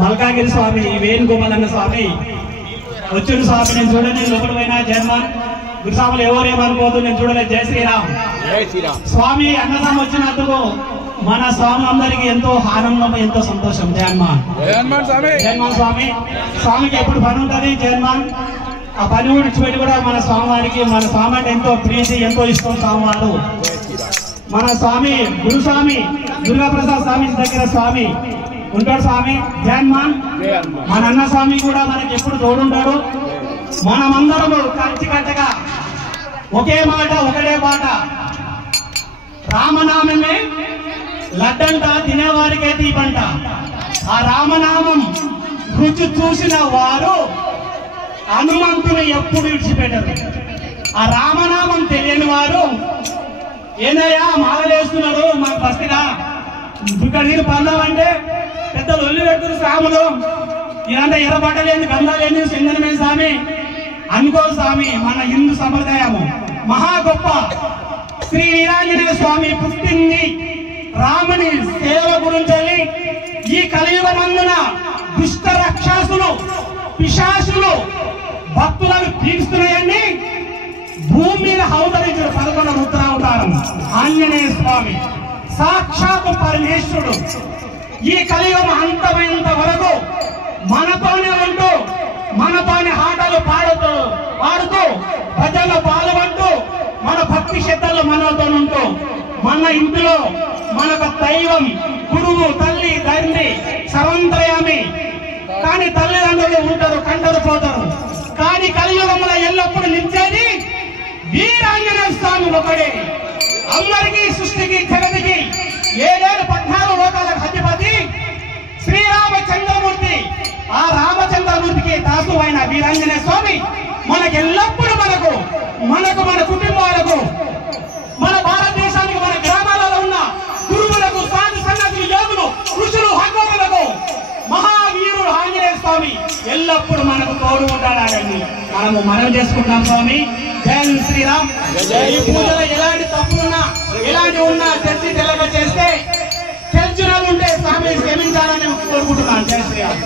మల్కాగిరి స్వామి, వేణుగోపాలన్న స్వామి వచ్చుడు స్వామి. నేను చూడండి లోపల పోయినా జన్మన్ గురుస్వాములు ఎవరేమనుకోదు, నేను చూడలేదు. జై శ్రీరామ్. స్వామి అన్నదానం వచ్చినందుకు మన స్వాములందరికీ ఎంతో ఆనందం, ఎంతో సంతోషం. జయన్మాన్ స్వామి. స్వామికి ఎప్పుడు పని ఉంటుంది జయన్మాన్, ఆ పని విడిచిపెట్టి కూడా మన స్వామివారికి, మన స్వామి అంటే ఎంతో ప్రీతి, ఎంతో ఇష్టం స్వామివారు. మన స్వామి గురుస్వామి దుర్గాప్రసాద్ స్వామి దగ్గర స్వామి ఉంటాడు. స్వామి జయన్మాన్. మన అన్న స్వామి కూడా మనకి ఎప్పుడు తోడుంటాడు. మనమందరము కలిసికట్టుగా ఒకే మాట, ఒకటే మాట, రామనామమే లడ్డంట, తినేవారికే తీపంట. ఆ రామనామం రుచి చూసిన వారు హనుమంతుని ఎప్పుడు విడిచిపెట్టరు. ఆ రామనామం తెలియని వారు ఏదయ్యా మాలలేస్తున్నాడు మాకు బస్తిగా ఇక్కడ నీరు పొందామంటే పెద్ద లొల్లి పెడుతున్నారు స్వాములు. ఇదంతా ఎర్రబడ్డలేంది, గంధాలేంది, సింగనమే స్వామి అనుకో స్వామి. మన హిందూ సంప్రదాయము మహా గొప్ప. శ్రీ వీరాంజనేయ స్వామి పుట్టింది రాముని సేవ గురించి. ఈ కలియుగమందున దుష్ట రాక్షసులు, పిశాచులు భక్తులను పీడిస్తున్నాయని భూమి మీద అవతరించిన 11 రుద్రావతారం ఆంజనేయ స్వామి సాక్షాత్ పరమేశ్వరుడు. ఈ కలియుగం అంతమైనంత వరకు మనతోనే ఉంటూ, మనతోనే ఆటలు పాడుతూ ప్రజల పాల్గొంటూ, మన భక్తి శ్రద్ధలు మనతో ఉంటూ, మన ఇంటిలో మనకు దైవం, గురువు, తల్లి, తండ్రి సర్వంతర్యామి. కానీ తల్లిదండ్రులు ఉంటారు, కంటరు పోతారు. కానీ కలియుగంలో ఎల్లప్పుడూ నిలిచేది వీరాంజనేయ స్వామి ఒకడే. అందరికీ, సృష్టికి, జగతికి 14 లోకాలకు అధిపతి శ్రీరామచంద్రమూర్తి. ఆ రామచంద్రమూర్తికి దాసు అయిన వీరాంజనేయ స్వామి మనకి ఎల్లప్పుడూ మనకు మన కుటుంబాలకు, మన భారతదేశానికి, మన గ్రామాలలో ఉన్న గురువులకు, సాధు సన్యాసులు, యోగులు, ఋషులు, హక్కులకు మహావీరుడు ఆంజనేయ స్వామి ఎల్లప్పుడూ మనకు తోడు ఉంటాడని మనం చేసుకుంటాం. స్వామి జై శ్రీరామ్. ఈ పూజలో ఎలాంటి తప్పులున్నా, ఎలాంటి ఉన్నా చర్చి తెలక చేస్తే, చర్చలు ఉంటే స్వామి క్షమించాలని కోరుకుంటున్నాను. జై శ్రీరామ్.